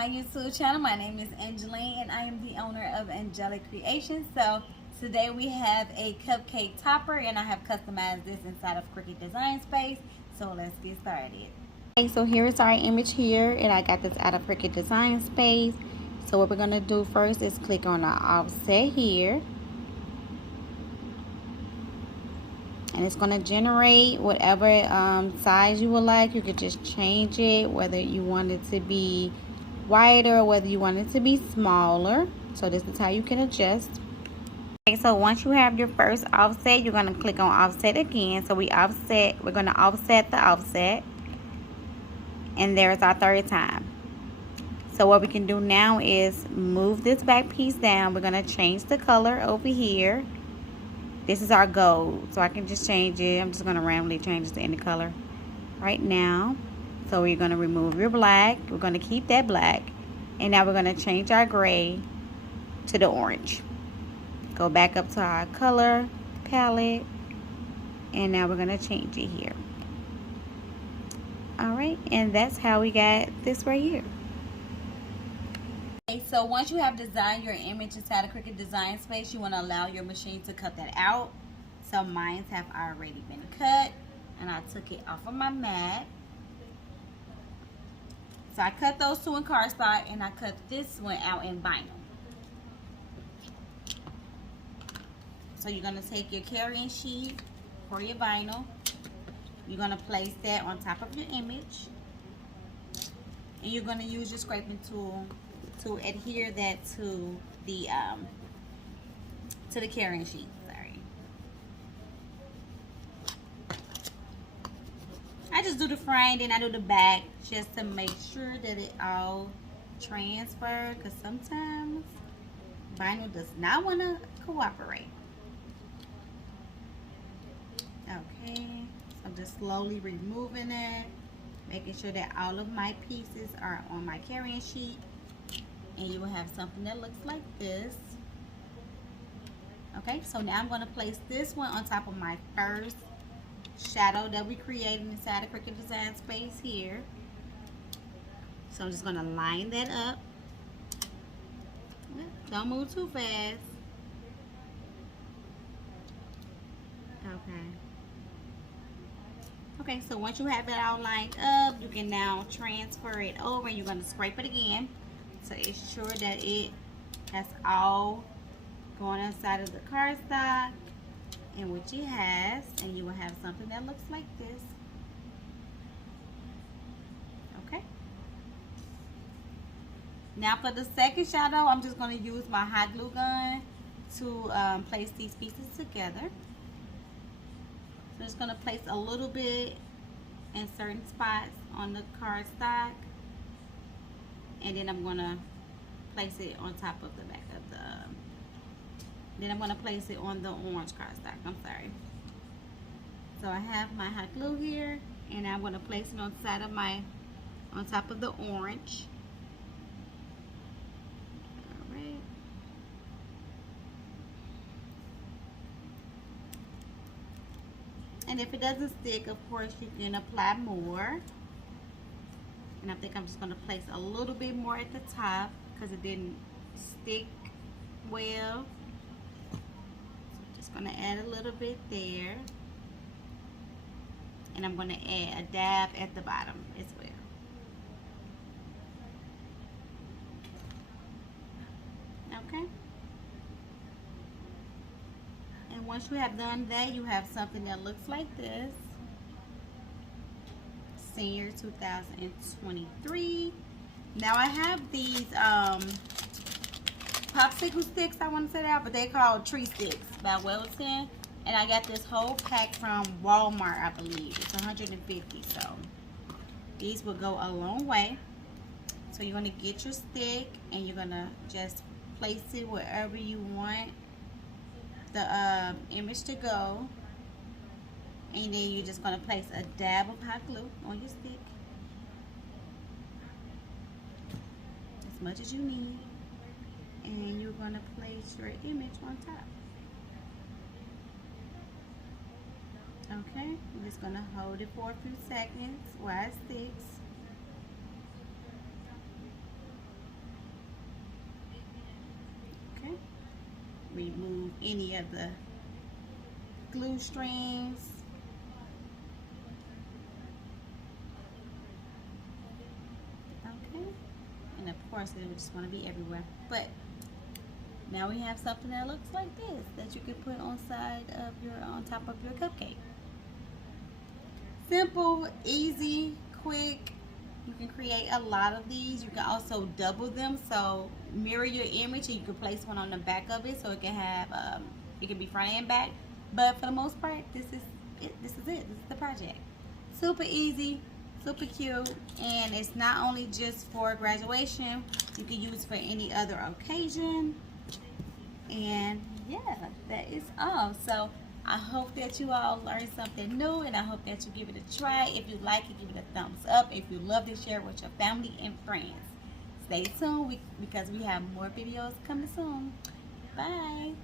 my YouTube channel. My name is Angeline and I am the owner of Angelic Creations. So today we have a cupcake topper and I have customized this inside of Cricut Design Space. So let's get started. Okay, so here is our image here and I got this out of Cricut Design Space. So what we're going to do first is click on our offset here. And it's going to generate whatever size you would like. You could just change it, whether you want it to be wider or whether you want it to be smaller. So this is how you can adjust. Okay, so once you have your first offset, you're going to click on offset again. So we're going to offset the offset. And there's our third time. So what we can do now is move this back piece down. We're going to change the color over here. This is our gold, so I can just change it. I'm just going to randomly change it to any color right now. So we're going to remove your black. We're going to keep that black. And now we're going to change our gray to the orange. Go back up to our color palette. And now we're going to change it here. Alright, and that's how we got this right here. Okay, so once you have designed your image inside of Cricut Design Space, you want to allow your machine to cut that out. So mine have already been cut, and I took it off of my mat. So I cut those two in cardstock, and I cut this one out in vinyl. So you're going to take your carrying sheet for your vinyl. You're going to place that on top of your image, and you're going to use your scraping tool to adhere that to the carrying sheet. Sorry, I just do the front and I do the back just to make sure that it all transfer, because sometimes vinyl does not want to cooperate. Okay, so I'm just slowly removing it, making sure that all of my pieces are on my carrying sheet. And you will have something that looks like this. Okay, so now I'm going to place this one on top of my first shadow that we created inside of Cricut Design Space here. So I'm just going to line that up. Don't move too fast. Okay, so once you have it all lined up, you can now transfer it over. You're going to scrape it again to ensure that it has all going inside of the cardstock, and which it has, and you will have something that looks like this. Okay. Now for the second shadow, I'm just going to use my hot glue gun to place these pieces together. So I'm just going to place a little bit in certain spots on the cardstock. And then I'm going to place it on top of the back of the, then I'm going to place it on the orange cardstock. I'm sorry. So I have my hot glue here, and I'm going to place it on the side of my, on top of the orange. All right. And if it doesn't stick, of course, you can apply more. And I think I'm just going to place a little bit more at the top because it didn't stick well. So I'm just going to add a little bit there. And I'm going to add a dab at the bottom as well. Okay. And once you have done that, you have something that looks like this. Senior 2023. Now I have these popsicle sticks, I want to say that, but they called tree sticks by Welton, and I got this whole pack from Walmart, I believe. It's 150, so these will go a long way. So you're going to get your stick and you're going to just place it wherever you want the image to go. And then you're just going to place a dab of hot glue on your stick. As much as you need. And you're going to place your image on top. Okay, I'm just going to hold it for a few seconds while it sticks. remove any of the glue strings. Okay, and of course it would just want to be everywhere, but now we have something that looks like this that you can put on top of your cupcake. Simple, easy, quick. You can create a lot of these. You can also double them, so mirror your image and you can place one on the back of it so it can have it can be front and back. But for the most part, this is it. This is the project. Super easy, super cute, and it's not only just for graduation. You can use for any other occasion. And yeah, that is all. So I hope that you all learned something new, and I hope that you give it a try. If you like it, give it a thumbs up. If you love it, share it with your family and friends. Stay tuned because we have more videos coming soon. Bye.